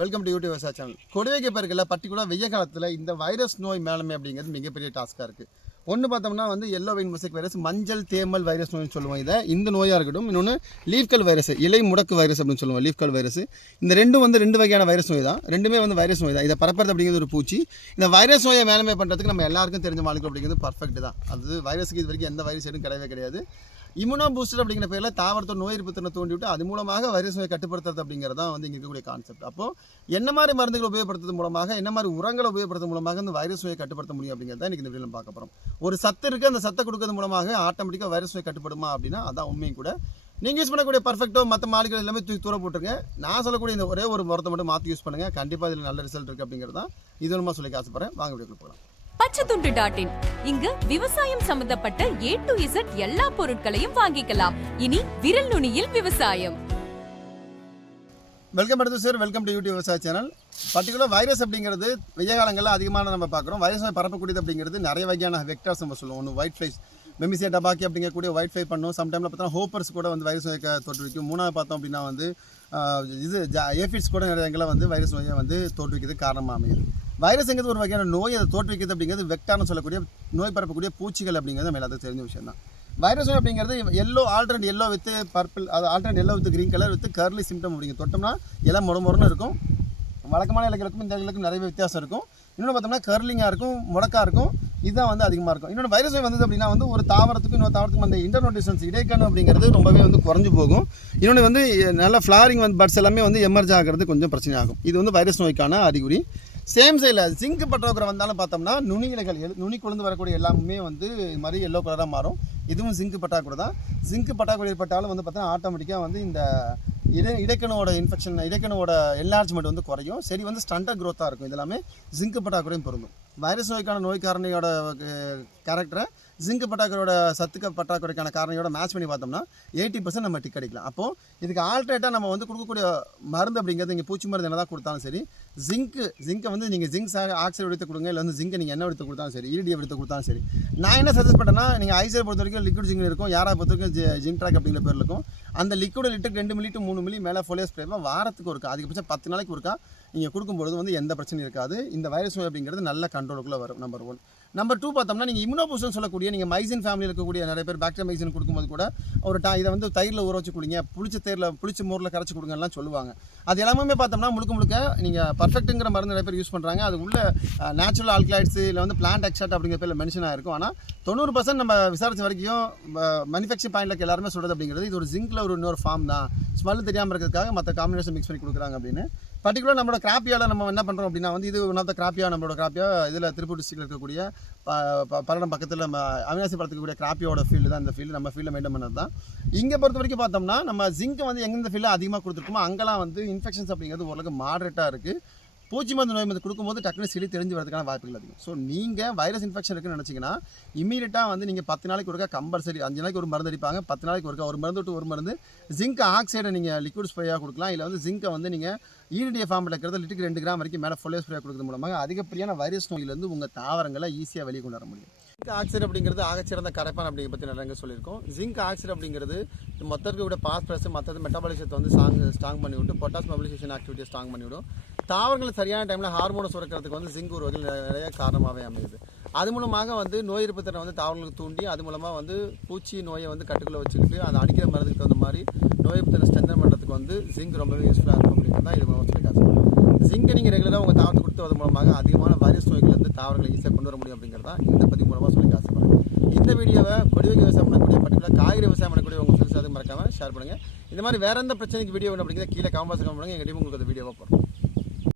Welcome to YouTube விவசாய channel. கொடுவைக்கு பேருக்குல particular வெய்ய காலத்தில் இந்த வைரஸ் நோய் மேலமே அப்படிங்கிறது மிகப்பெரிய டாஸ்க்காக இருக்குது. ஒன்று பார்த்தோம்னா வந்து எல்லோ வெயின் மொசைக் வைரஸ், மஞ்சள் தேமல் வைரஸ் நோய்னு சொல்லுவோம். இதை இந்த நோயாக இருக்கட்டும். இன்னொன்று லீஃப்கல் வைரஸ், இலை முடக்கு வைரஸ் அப்படின்னு சொல்லுவோம். லீஃப்கல் வைரஸ் இந்த ரெண்டும் வந்து ரெண்டு வகையான வைரஸ் நோய் தான். ரெண்டுமே வந்து வைரஸ் நோய் தான். இதை பரப்புறது அப்படிங்கிறது ஒரு பூச்சி. இந்த வைரஸ் நோயை மேலமே பண்ணுறதுக்கு நம்ம எல்லாருக்கும் தெரிஞ்ச மாலிகுல் அப்படிங்கிறது பர்ஃபெக்ட் தான். அது வைரஸுக்கு இது வரைக்கும் எந்த வைரஸ் எதுவும் கிடையவே கிடையாது. இம்யூனோ பூஸ்டர் அப்படிங்கிற பேரில் தாவரத்தோட நோய் எதிர்ப்பு திறனை தூண்டி விட்டு அது மூலமாக வைரஸ் நோயை கட்டுப்படுத்துறது அப்படிங்கிறது தான் வந்து இங்கே இருக்கக்கூடிய கான்செப்ட். அப்போது என்ன மாதிரி மருந்துகளை உபயோகப்படுத்துறது மூலமாக, என்ன மாதிரி உரங்களை உபயோகப்படுத்துறது மூலமாக இந்த வைரஸ் நோயை கட்டுப்படுத்த முடியும் அப்படிங்கிறத இன்றைக்கி இந்த வீடியோவில் பார்க்க போகிறோம். ஒரு சத்து இருக்குது, அந்த சத்தை கொடுக்கறது மூலமாக ஆட்டோமேட்டிக்காக வைரஸ் நோய் கட்டுப்படுமா அப்படின்னா அதான் உண்மையும் கூட. நீங்கள் யூஸ் பண்ணக்கூடிய பர்ஃபெக்டோ மற்ற மாலிகுல் எல்லாமே தூர போட்டுருங்க. நான் சொல்லக்கூடிய இந்த ஒரே ஒரு மரத்தை மட்டும் மாற்றி யூஸ் பண்ணுங்கள். கண்டிப்பாக இதில் நல்ல ரிசல்ட் இருக்குது அப்படிங்கிறது தான் இது ஒன்றுமா சொல்லி ஆசைப்படுறேன். வாங்க வீடியோக்கு போகலாம். பச்சைத்துண்டு.in இங்கு விவசாயம் சம்பந்தப்பட்ட A to Z எல்லா பொருட்களையும் வாங்கிக்கலாம். இனி விரல் நுனியில் விவசாயம். Welcome to sir, welcome to YouTube விவசாய சேனல். பர்டிகுலர் வைரஸ் அப்படிங்கிறது வெய்ய காலங்களில் அதிகமான நம்ம பார்க்குறோம். வைரஸ் நோய் பரப்பக்கூடியது அப்படிங்கிறது நிறைய வகையான வெக்டர்ஸ் நம்ம சொல்லுவோம். ஒன்று ஒயிட் ஃப்ளைஸ், மெமிசியா டபாக்கி அப்படிங்கக்கூடிய ஒயிட் ஃப்ளை பண்ணும். சம்டைமில் பார்த்தோன்னா ஹோப்பர்ஸ் கூட வந்து வைரஸ் நோயை தோற்றுவிக்கும். மூணாவது பார்த்தோம் அப்படின்னா வந்து இது ஏஃபிட்ஸ் கூட நிறைய இடங்களில் வந்து வைரஸ் நோயை வந்து தோற்றுவிக்கிறதுக்கு காரணமாக அமையுது. வைரஸ்ங்கிறது ஒரு வகையான நோய், அதை தோற்றுவிக்கிறது அப்படிங்கிறது வெக்டார்னு சொல்லக்கூடிய நோய் பரப்பக்கூடிய பூச்சிகள் அப்படிங்கிறது நம்ம எல்லாத்துக்கும் தெரிஞ்ச விஷயம் தான். வைரஸ் நோய் அப்படிங்கிறது yellow alternate yellow with purple, அது alternate yellow with green colour with curly symptom அப்படிங்க. தொட்டோம்னா எல்லாம் முடமுறன்னு இருக்கும். வழக்கமான இலைகளுக்கும் இந்த இலைகளுக்கும் நிறைய வித்தியாசம் இருக்கும். இன்னொன்று பார்த்தோம்னா கர்லிங்காக இருக்கும், முடக்காக இருக்கும். இதுதான் வந்து அதிகமாக இருக்கும். இன்னொன்று வைரஸ் நோய் வந்தது அப்படின்னா வந்து ஒரு தாவரத்துக்கும் இன்னொரு தாவரத்துக்கும் அந்த இன்டர்னல் டிஸ்டன்ஸ் இடைக்கணு அப்படிங்கிறது ரொம்பவே வந்து குறைஞ்சு போகும். இன்னொன்று வந்து நல்ல ஃப்ளாரிங் வந்து பட்ஸ் எல்லாமே வந்து எமர்ஜ் ஆகிறது கொஞ்சம் பிரச்சனை ஆகும். இது வந்து வைரஸ் நோய்க்கான அறிகுறி. சேம் சைடில் ஜிங்க் பற்றாக்குறை வந்தாலும் பார்த்தோம்னா நுனி இலைகள் நுனி கொழுந்து வரக்கூடிய எல்லாமே வந்து இது மாதிரி எல்லோ கலராக மாறும். இதுவும் ஜிங்க் பற்றாக்குறை தான். ஜிங்க் பற்றாக்குறை ஏற்பட்டாலும் வந்து பார்த்தா ஆட்டோமேட்டிக்காக வந்து இந்த இடைக்கணோட இன்ஃபெக்ஷன், இடைக்கணோட என்லார்ஜ்மெண்ட் வந்து குறையும். சரி வந்து ஸ்டண்டர் க்ரோத்தாக இருக்கும். இதெல்லாமே ஜிங்க் பற்றாக்குறையும் பொருந்தும். வைரஸ் நோய்க்கான நோய் காரணியோட கேரக்டரை ஜிங்க் பற்றாக்குறையோட சத்துக்க பற்றாக்குறைக்கான காரணியோட மேட்ச் பண்ணி பார்த்தோம்னா 80% நம்ம டிக் அடிக்கலாம். அப்போது இதுக்கு ஆல்ட்ரேட்டாக நம்ம வந்து கொடுக்கக்கூடிய மருந்து அப்படிங்கிறது இங்கே பூச்சி மருந்து என்ன தான் கொடுத்தாலும் சரி, ஜிங்கை வந்து நீங்கள் ஜிங்க் ஆக்சைடு எடுத்து கொடுங்க, இல்லை வந்து ஜிங்கை நீங்கள் என்ன எடுத்து கொடுத்தாலும் சரி, இரிடியம் எடுத்து கொடுத்தாலும் சரி. நான் என்ன சஜஸ்ட் பண்ணேன்னா, நீங்கள் ஐசர் பொறுத்த வரைக்கும் லிக்விட் ஜிங்க் இருக்கும், யாரை பொறுத்த வரைக்கும் ஜிங்க் ட்ராக் அப்படிங்கிற பேர் இருக்கும். அந்த லிக்விட் லிட்டருக்கு 2 மில்லி to 3 மில்லி மேலே ஃபோலியோ ஸ்ப்ரே வாரத்துக்கு ஒருக்கா, அதிகபட்சம் 10 நாளைக்கு ஒருக்கா நீங்கள் கொடுக்கும்பொழுது வந்து எந்த பிரச்சனையும் இருக்காது. இந்த வைரஸ் நோய் அப்படிங்கிறது நல்ல கண்ட்ரோலுக்குள்ளே வரும். நம்பர் 1. நம்பர் 2 பார்த்தோம்னா, நீங்கள் இம்யூனோ பூஸ்டர்னு சொல்லக்கூடிய நீங்கள் மைசின் ஃபேமிலியில் இருக்கக்கூடிய நிறைய பேர் பாக்டீரியா மைசின் கொடுக்கும்போது கூட ஒரு இதை வந்து தயிரில் ஊற வச்சு கொடுங்க, புளிச்ச மோரில் கரைச்சி கொடுங்கலாம் சொல்லுவாங்க. அது எல்லாமே பார்த்தோம்னா முழுக்க நீங்கள் பர்ஃபெக்ட்டுங்கிற மருந்து நிறைய பேர் யூஸ் பண்ணுறாங்க. அது உள்ள நேச்சுரல் ஆல்கலைட்ஸ் இல்லை வந்து பிளான்ட் எக்ஸ்ட்ராக்ட் அப்படிங்கிற பேரில் மென்ஷன் ஆகிருக்கும். ஆனால் 90% நம்ம விசாரித்த வரைக்கும் மேனுஃபேக்சரிங் பாயிண்டில் எல்லாருமே சொல்கிறது அப்படிங்கிறது இது ஒரு ஜிங்கில் இன்னொரு ஃபார்ம் தான், ஸ்மெல் தெரியாமல் இருக்கிறதுக்காக மற்ற காம்பினேஷன் மிக்ஸ் பண்ணி கொடுக்குறாங்க அப்படின்னு. பர்டிகுலர் நம்மளோட கிராப்பியாவில் நம்ம என்ன பண்ணுறோம் அப்படின்னா வந்து இது ஒன் ஆஃப் த கிராப்பியா, நம்மளோட கிராப்பியா இதில் திருப்பூர் டிஸ்ட்ரிக்டில் இருக்கக்கூடிய பல்லடம் பக்கத்தில் நம்ம அவினாசி படத்துக்கூடிய கிராப்பியோட ஃபீல்டு தான் இந்த ஃபீல்டு. நம்ம ஃபீல்டில் மெயின்டைன் பண்ணது தான். இங்கே பொறுத்த வரைக்கும் பார்த்தோம்னா நம்ம ஜிங்க் வந்து எந்தெந்த ஃபீல்டில் அதிகமாக கொடுத்துருக்கோமோ அங்கெல்லாம் வந்து இன்ஃபெக்ஷன்ஸ் அப்படிங்கிறது ஓரளவுக்கு மாடரேட்டாக இருக்குது. பூச்சி மருந்து நோய் மருந்து கொடுக்கும்போது டக்குனு செடி தெரிஞ்சு வரதுக்கான வாய்ப்புகள் அதிகம். ஸோ நீங்கள் வைரஸ் இன்ஃபெக்ஷன் இருக்குன்னு நினச்சிங்கன்னா இமீடியட்டாக வந்து நீங்கள் 10 நாளைக்கு ஒருக்கா கம்பல்சரி 5 நாளைக்கு ஒரு மருந்து அடிப்பாங்க. 10 நாளைக்கு ஒருக்கா ஒரு மருந்து விட்டு ஒரு மருந்து ஜிங்க் ஆக்சைடை நீங்கள் லிக்விட் ஸ்ப்ரேயாக கொடுக்கலாம். இல்லை வந்து ஜிங்கை வந்து நீங்கள் ஈரிடிய ஃபார்மில் இருக்கிறது லிட்டருக்கு 2 கிராம் வரைக்கும் மேலே ஃபோலியோ ஸ்ப்ரே கொடுக்குறது மூலமாக அதிகப்படியான வைரஸ் நோயிலேருந்து உங்கள் தாவரங்களை ஈஸியாக வெளியே கொண்டு வர முடியும். ஜிங்க் ஆக்சைடு அப்படிங்கிறது ஆகச்சிறந்த கரைப்பான் அப்படிங்கிற பற்றி நிறைய சொல்லியிருக்கோம். ஜிங்க் ஆக்சைடு அப்படிங்கிறது மொத்தத்துக்கு விட பாஸ்பரஸ் மற்றது மெட்டபாலிசத்தை வந்து ஸ்ட்ராங் பண்ணி விட்டு பொட்டாஸ் மொபிலைசேஷன் ஆக்டிவிட்டியை ஸ்ட்ராங் பண்ணிவிடும். தாவரங்கள் சரியான டைமில் ஹார்மோனை சுரக்கிறதுக்கு வந்து ஜிங்க் ஒரு வகையில் நிறைய காரணமாகவே அமையுது. அது மூலமாக வந்து நோய் எதிர்ப்பு திறனை வந்து தாவரங்களுக்கு தூண்டி அது மூலமாக வந்து பூச்சி நோயை வந்து கட்டுக்குள்ளே வச்சுக்கிட்டு அதை அடிக்கிற மருந்துக்கு தகுந்த மாதிரி நோய் எதிர்ப்பு திறனை ஸ்ட்ரென்தன் பண்ணுறதுக்கு வந்து ஜிங்க் ரொம்பவே யூஸ்ஃபுல்லாக இருக்கும் அப்படிங்கிறது தான் இது மூலமாக சொல்லி காசு. ஜிங்கை நீங்கள் ரெகுலராக உங்கள் தாவரத்தை கொடுத்து மூலமாக அதிகமான வைரஸ் நோய்கள் வந்து தாவரங்களை ஈஸியாக கொண்டு வர முடியும் அப்படிங்கிறது தான் இந்த பதிவு மூலமாக சொல்லி காசுப்படுறேன். இந்த வீடியோவை கொடிவகை விவசாயம் பண்ணக்கூடிய பர்டிகுலர் காய்கறி விவசாயம் பண்ணக்கூடிய உங்கள் ஃப்ரெண்ட்ஸ் அதுக்கு மறக்காமல் ஷேர் பண்ணுங்கள். இந்த மாதிரி வேறு எந்த பிரச்சனைக்கு வீடியோ வேணும் அப்படிங்கிறத கீழே காமெண்ட்ஸ் பண்ணுங்கள். எங்கள் டீம் உங்களுக்கு அந்த வீடியோவாக போகிறோம்.